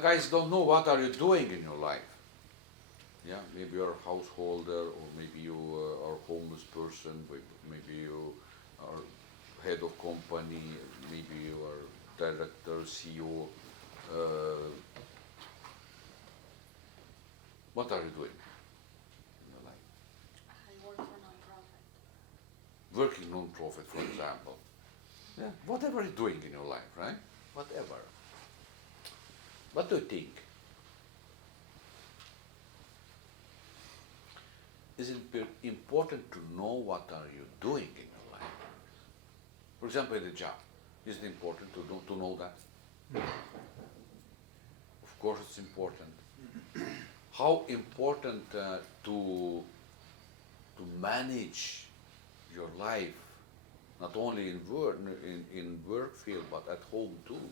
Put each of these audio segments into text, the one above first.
guys don't know what are you doing in your life. Yeah, maybe you're a householder, or maybe you are a homeless person, maybe you are head of company, maybe you are director, CEO. Uh, what are you doing in your life? I work for non-profit. Working non-profit, for example. Yeah, whatever you're doing in your life, right? Whatever. What do you think? Is it important to know what are you doing in your life? For example, in the job, is it important to know that? Of course, it's important. How important to manage your life, not only in work field, but at home too.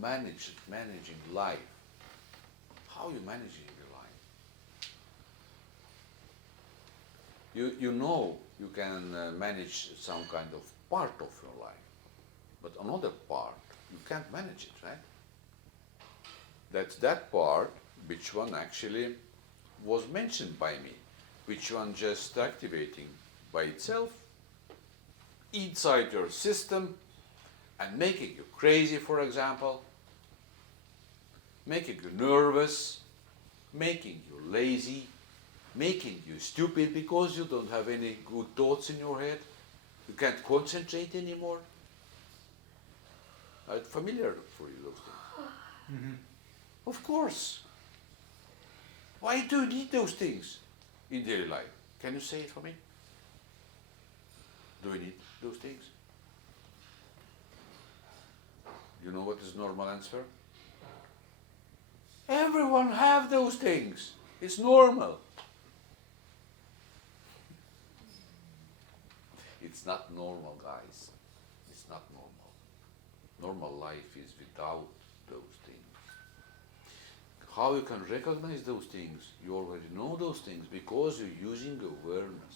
Managing life. How are you managing your life? You know you can manage some kind of part of your life, but another part you can't manage it, right? That's that part which one actually was mentioned by me, which one just activating by itself inside your system and making you crazy, for example, making you nervous, making you lazy, making you stupid because you don't have any good thoughts in your head. You can't concentrate anymore. It's familiar for you, those things. Mm-hmm. Of course. Why do you need those things in daily life? Can you say it for me? Do we need those things? You know what is normal answer? Everyone have those things. It's normal. It's not normal, guys. It's not normal. Normal life is without those things. How you can recognize those things? You already know those things because you're using awareness.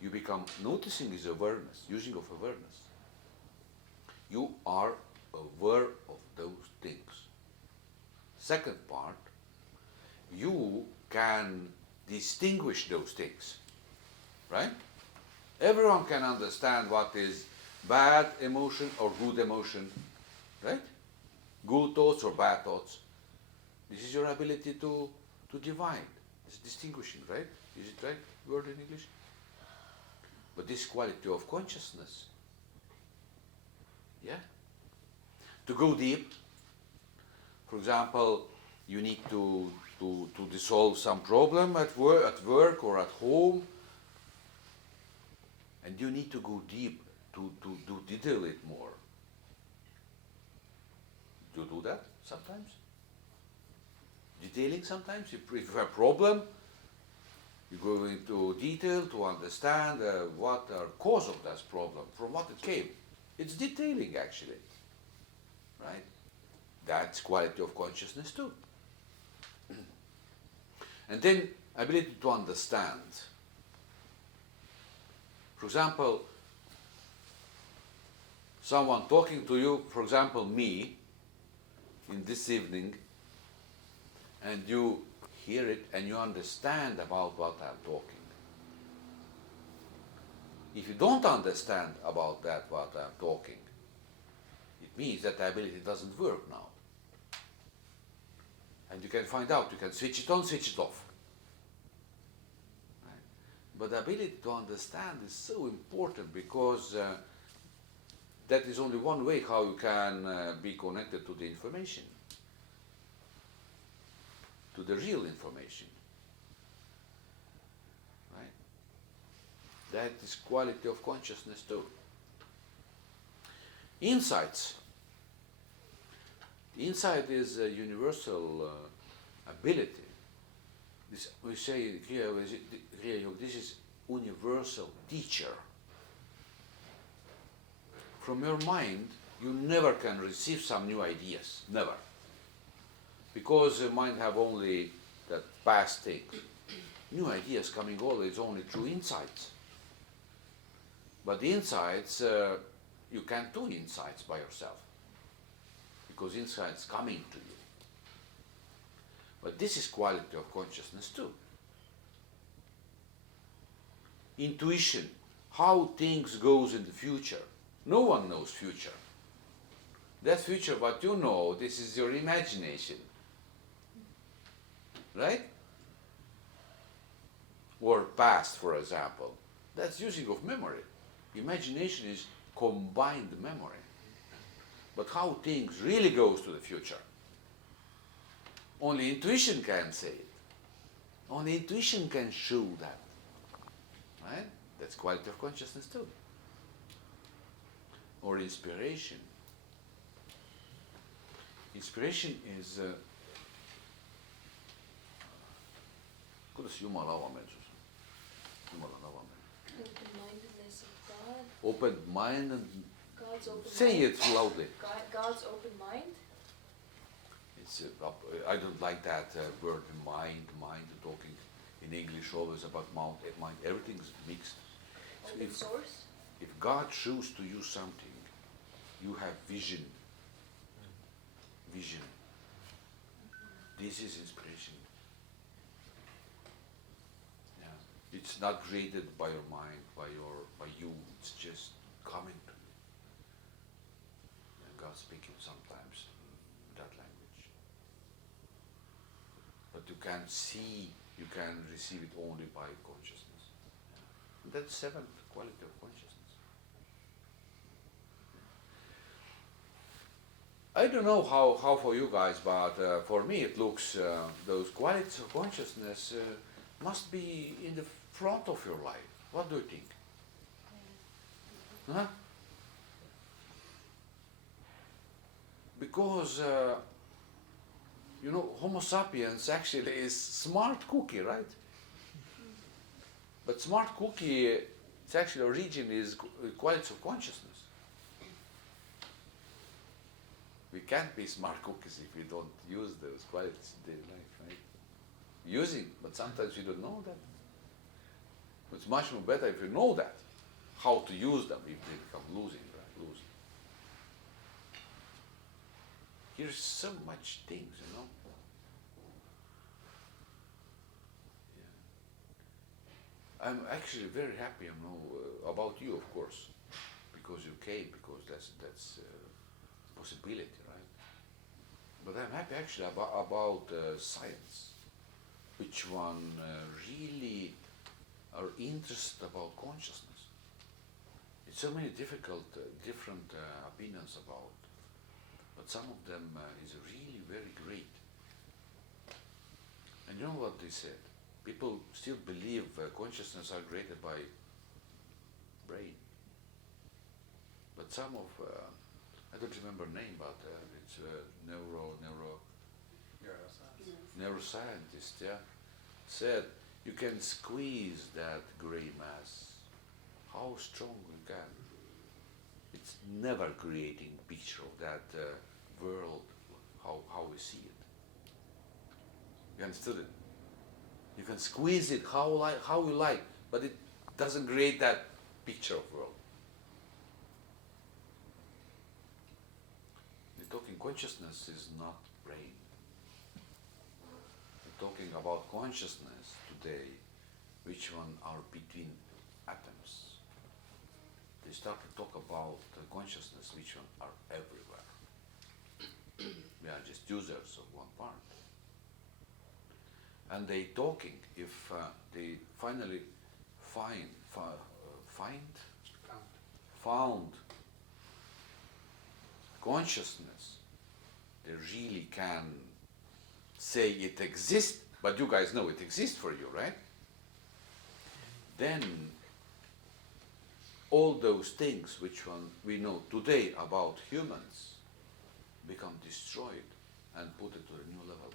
You become, noticing is awareness, using of awareness. You are aware of those things. Second part, you can distinguish those things, right? Everyone can understand what is bad emotion or good emotion, right? Good thoughts or bad thoughts. This is your ability to divide. It's distinguishing, right? Is it right word in English? But this quality of consciousness, yeah? To go deep, for example, you need to dissolve some problem at work or at home, and you need to go deep to detail it more. Do you do that sometimes? Detailing sometimes? If you have a problem, you go into detail to understand what the cause of that problem, from what it came. It's detailing actually, right? That's quality of consciousness too. And then ability to understand. For example, someone talking to you, for example me, in this evening, and you hear it and you understand about what I'm talking. If you don't understand about that, what I'm talking, it means that the ability doesn't work now. And you can find out, you can switch it on, switch it off. Right? But the ability to understand is so important because that is only one way how you can be connected to the information, to the real information. Right? That is quality of consciousness too. Insights. Insight is a universal ability. This, we say here, this is universal teacher. From your mind, you never can receive some new ideas, never. Because the mind have only that past thing. New ideas coming always only through insights. But the insights, you can't do insights by yourself. You because insight's coming to you. But this is quality of consciousness too. Intuition, how things goes in the future. No one knows future. That future, what you know, this is your imagination. Right? Or past, for example. That's using of memory. Imagination is combined memory. But how things really goes to the future, only intuition can say it. Only intuition can show that. Right? That's quality of consciousness too. Or inspiration. Inspiration is kuidas Jumala avameelsus? Jumala on avameelsus. Open-mindedness of God. Open mind and God's open say mind. it loudly. God's open mind. It's I don't like that word mind, talking in English always about mind. Everything's mixed. So Open source. if God chooses to use something, you have vision. Vision. This is inspiration. Yeah. It's not created by your mind, by you. It's just coming to you. And God speaking sometimes in that language. But you can see, you can receive it only by consciousness. And that's seventh quality of consciousness. I don't know how for you guys, but for me it looks those qualities of consciousness must be in the front of your life. What do you think? Huh? Because Homo sapiens actually is smart cookie, right? But smart cookie, its actual origin is qualities of consciousness. We can't be smart cookies if we don't use those qualities in daily life, right? Using, but sometimes we don't know that. It's much more better if you know that, how to use them if they become losing, right? Losing. Here's so much things, Yeah. I'm actually very happy, about you, of course, because you came, because that's possibility, right? But I'm happy actually about science, which one really are interested about consciousness. It's so many different opinions about, but some of them is really very great. And you know what they said? People still believe consciousness are created by brain. But some of I don't remember name, but it's neuroscientist, yeah, said you can squeeze that gray mass. How strong you can. It's never creating picture of that world, how we see it. You understood it? You can squeeze it how you like, but it doesn't create that picture of world. Talking consciousness is not brain. We're talking about consciousness today, which one are between atoms. They start to talk about consciousness, which one are everywhere. We are just users of one part. And they talking if they finally found consciousness, they really can say it exists, but you guys know it exists for you, right? Then all those things which one we know today about humans become destroyed and put it to a new level.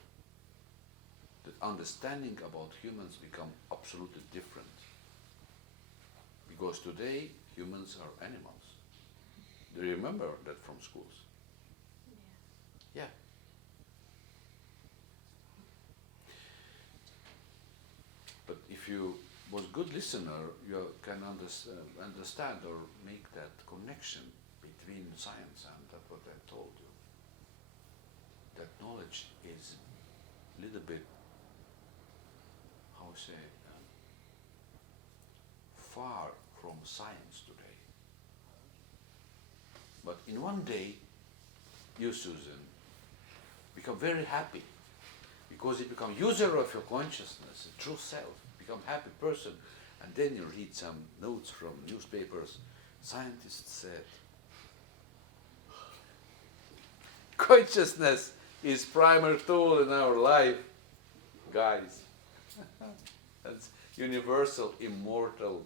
The understanding about humans become absolutely different. Because today humans are animals. Do you remember that from schools? Yeah. But if you was good listener, you can understand or make that connection between science and that what I told you. that knowledge is a little bit, how to say, far from science today. But in one day, you, Susan, become very happy because you become user of your consciousness, a true self, become happy person, and then you read some notes from newspapers. Scientists said, consciousness is primary tool in our life, guys. That's universal, immortal